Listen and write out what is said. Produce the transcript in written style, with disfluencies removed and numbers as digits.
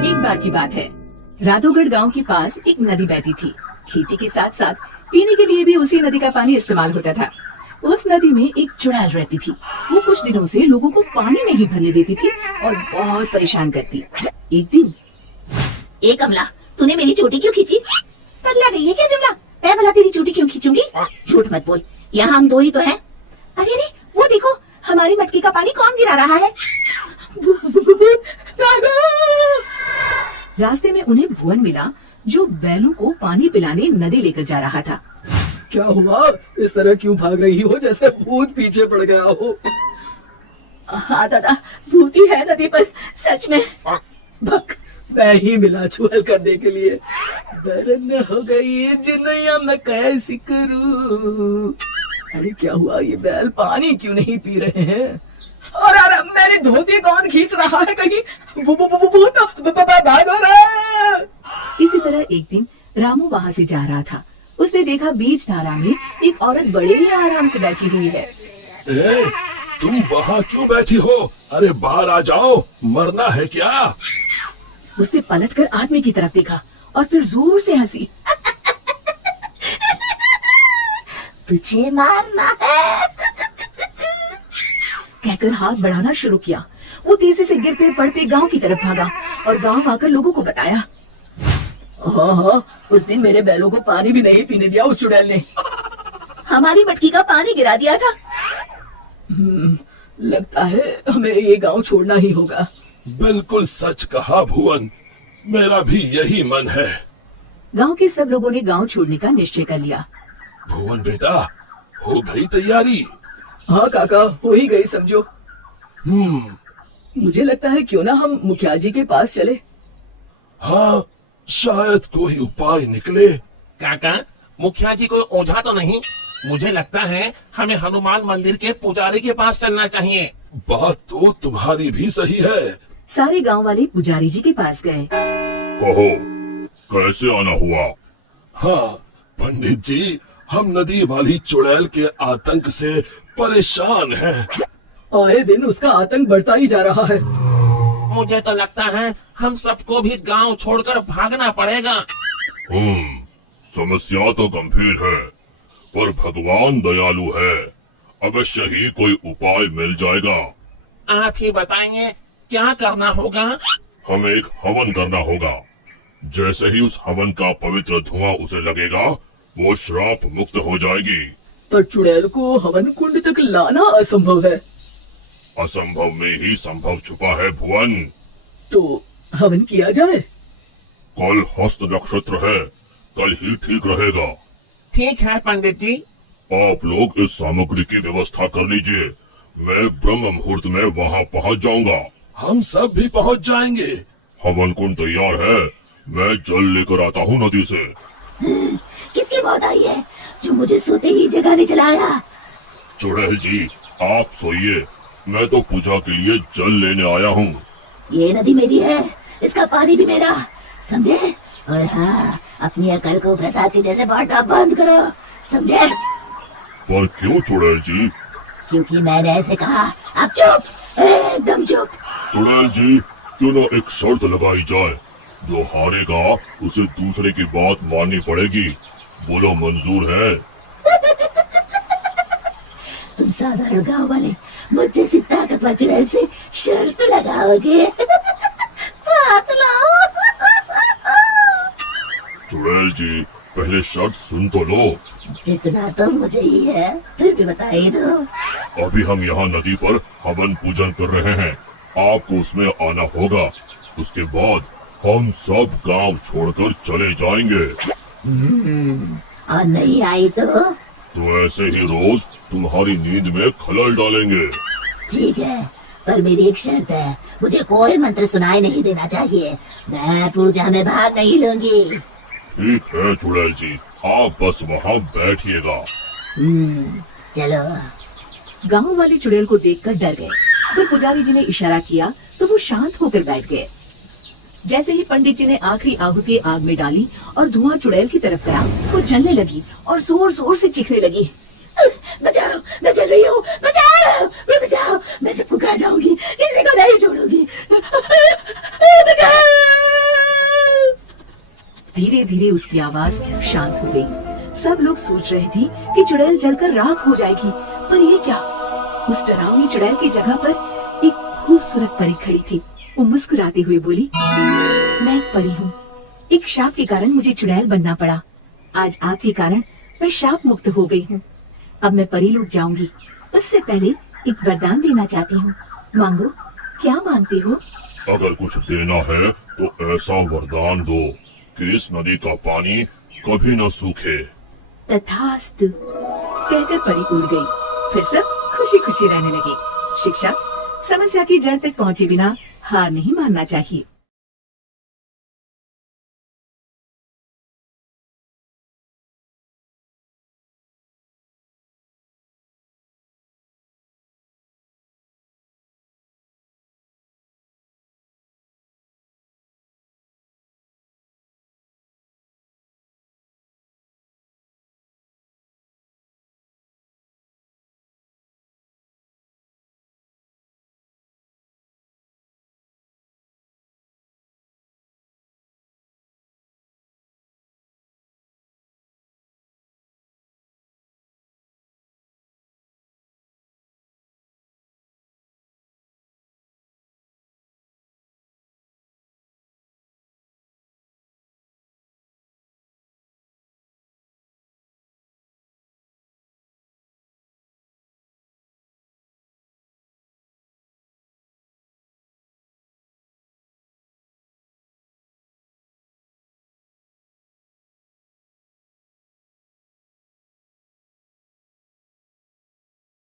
एक बार की बात है, राधोगढ़ गांव के पास एक नदी बहती थी। खेती के साथ साथ पीने के लिए भी उसी नदी का पानी इस्तेमाल होता था। उस नदी में एक चुड़ैल रहती थी। वो कुछ दिनों से लोगों को पानी नहीं भरने देती थी और बहुत परेशान करती। एक दिन, ए कमला, तूने मेरी चोटी क्यों खींची? पगला गई है क्या विमला? मैं भला तेरी चोटी क्यों खींचूंगी? झूठ मत बोल, यहाँ हम दो ही तो हैं। अरे अरे, वो देखो, हमारी मटकी का पानी कौन गिरा रहा है? रास्ते में उन्हें भुवन मिला, जो बैलों को पानी पिलाने नदी लेकर जा रहा था। क्या हुआ? इस तरह क्यों भाग रही हो जैसे भूत पीछे पड़ गया हो? हाँ दादा, भूत ही है नदी पर, सच में। भक, मैं ही मिला छुअल करने के लिए। बरन हो गई जिनैया, मैं कैसी करूं? अरे क्या हुआ, ये बैल पानी क्यों नहीं पी रहे हैं? और अरे मेरी धोती कौन खींच रहा है? कहीं भूत भागो रे! इसी तरह एक दिन रामू वहाँ से जा रहा था। उसने देखा बीच धारा में एक औरत बड़े ही आराम से बैठी हुई है। तुम वहाँ क्यों बैठी हो? अरे बाहर आ जाओ, मरना है क्या? उसने पलटकर आदमी की तरफ देखा और फिर जोर से हंसी। तुझे मारना है? कहकर हाथ बढ़ाना शुरू किया। वो तेजी से गिरते पड़ते गांव की तरफ भागा और गांव आकर लोगों को बताया। हाँ, उस दिन मेरे बैलों को पानी भी नहीं पीने दिया उस चुड़ैल ने। हमारी मटकी का पानी गिरा दिया था। लगता है हमें ये गांव छोड़ना ही होगा। बिल्कुल सच कहा भुवन, मेरा भी यही मन है। गांव के सब लोगों ने गांव छोड़ने का निश्चय कर लिया। भुवन बेटा, हो गई तैयारी? हाँ काका, हो ही गई समझो। हम्म, मुझे लगता है क्यों ना हम मुखिया जी के पास चले। हाँ, शायद कोई उपाय निकले। काका, मुखिया जी कोई ओझा तो नहीं? मुझे लगता है हमें हनुमान मंदिर के पुजारी के पास चलना चाहिए। बात तो तुम्हारी भी सही है। सारे गांव वाले पुजारी जी के पास गए। कहो, कैसे आना हुआ? हाँ पंडित जी, हम नदी वाली चुड़ैल के आतंक से परेशान हैं। आए दिन उसका आतंक बढ़ता ही जा रहा है। मुझे तो लगता है हम सबको भी गांव छोड़कर भागना पड़ेगा। समस्या तो गंभीर है, पर भगवान दयालु है। अवश्य ही कोई उपाय मिल जाएगा। आप ही बताइए, क्या करना होगा? हमें एक हवन करना होगा। जैसे ही उस हवन का पवित्र धुआं उसे लगेगा, वो श्राप मुक्त हो जाएगी। पर चुड़ैल को हवन कुंड तक लाना असंभव है। असंभव में ही संभव छुपा है भुवन। तो हवन किया जाए। कल हस्त नक्षत्र है, कल ही ठीक रहेगा। ठीक है पंडित जी। आप लोग इस सामग्री की व्यवस्था कर लीजिए। मैं ब्रह्म मुहूर्त में वहाँ पहुँच जाऊंगा। हम सब भी पहुँच जाएंगे। हवन कुंड तैयार है, मैं जल लेकर आता हूँ नदी से। किसकी मौत आई है जो मुझे सोते ही जगाने चला आया? चुड़ैल जी, आप सोइए, मैं तो पूजा के लिए जल लेने आया हूँ। ये नदी मेरी है, इसका पानी भी मेरा, समझे? और हाँ, अपनी अकल को प्रसाद के जैसे बांटना बंद करो, समझे? पर क्यों चुड़ैल जी? क्योंकि मैंने ऐसे कहा। अब चुप, एकदम चुप। चुड़ैल जी, क्यों न एक शर्त लगाई जाए, जो हारेगा उसे दूसरे की बात माननी पड़ेगी। बोलो, मंजूर है? तुम साधारण गाँव वाले मुझ जैसी ताकतवर चुड़ैल से शर्त लगाओगे? चुड़ैल जी, पहले शर्त सुन तो लो। जितना तो मुझे ही है, फिर भी बता ही दो। अभी हम यहाँ नदी पर हवन पूजन कर रहे हैं, आपको उसमें आना होगा। उसके बाद हम सब गांव छोड़कर चले जाएंगे। और नहीं आई तो ऐसे ही रोज तुम्हारी नींद में खलल डालेंगे। ठीक है, पर मेरी एक शर्त है, मुझे कोई मंत्र सुनाई नहीं देना चाहिए। मैं पूजा में भाग नहीं लूंगी। ठीक है चुड़ैल जी, आप बस वहाँ बैठिएगा। चलो। गांव वाले चुड़ैल को देखकर डर गए। फिर पुजारी जी ने इशारा किया तो वो शांत होकर बैठ गए। जैसे ही पंडित जी ने आखिरी आहुति आग में डाली और धुआं चुड़ैल की तरफ गया, वो जलने लगी और जोर जोर से चीखने लगी। बचाओ, मैं चल रही हूँ, बचाओ, मैं बचाओ, मैं सबको खा जाऊंगी, किसी को नहीं छोड़ूंगी, बचाओ। धीरे धीरे उसकी आवाज शांत हो गई। सब लोग सोच रहे थे कि चुड़ैल जलकर राख हो जाएगी, पर ये क्या? उस डरावनी चुड़ैल की जगह पर एक खूबसूरत परी खड़ी थी। वो मुस्कुराते हुए बोली, मैं एक परी हूँ। एक शाप के कारण मुझे चुड़ैल बनना पड़ा। आज आपके कारण मैं शाप मुक्त हो गई हूँ। अब मैं परी लोग जाऊंगी। उससे पहले एक वरदान देना चाहती हूँ। मांगो, क्या मांगते हो? अगर कुछ देना है तो ऐसा वरदान दो कि इस नदी का पानी कभी न सूखे। तथास्तु कहकर परी उड़ गई। फिर सब खुशी खुशी रहने लगे। शिक्षा, समस्या की जड़ तक पहुँचे बिना हार नहीं मानना चाहिए।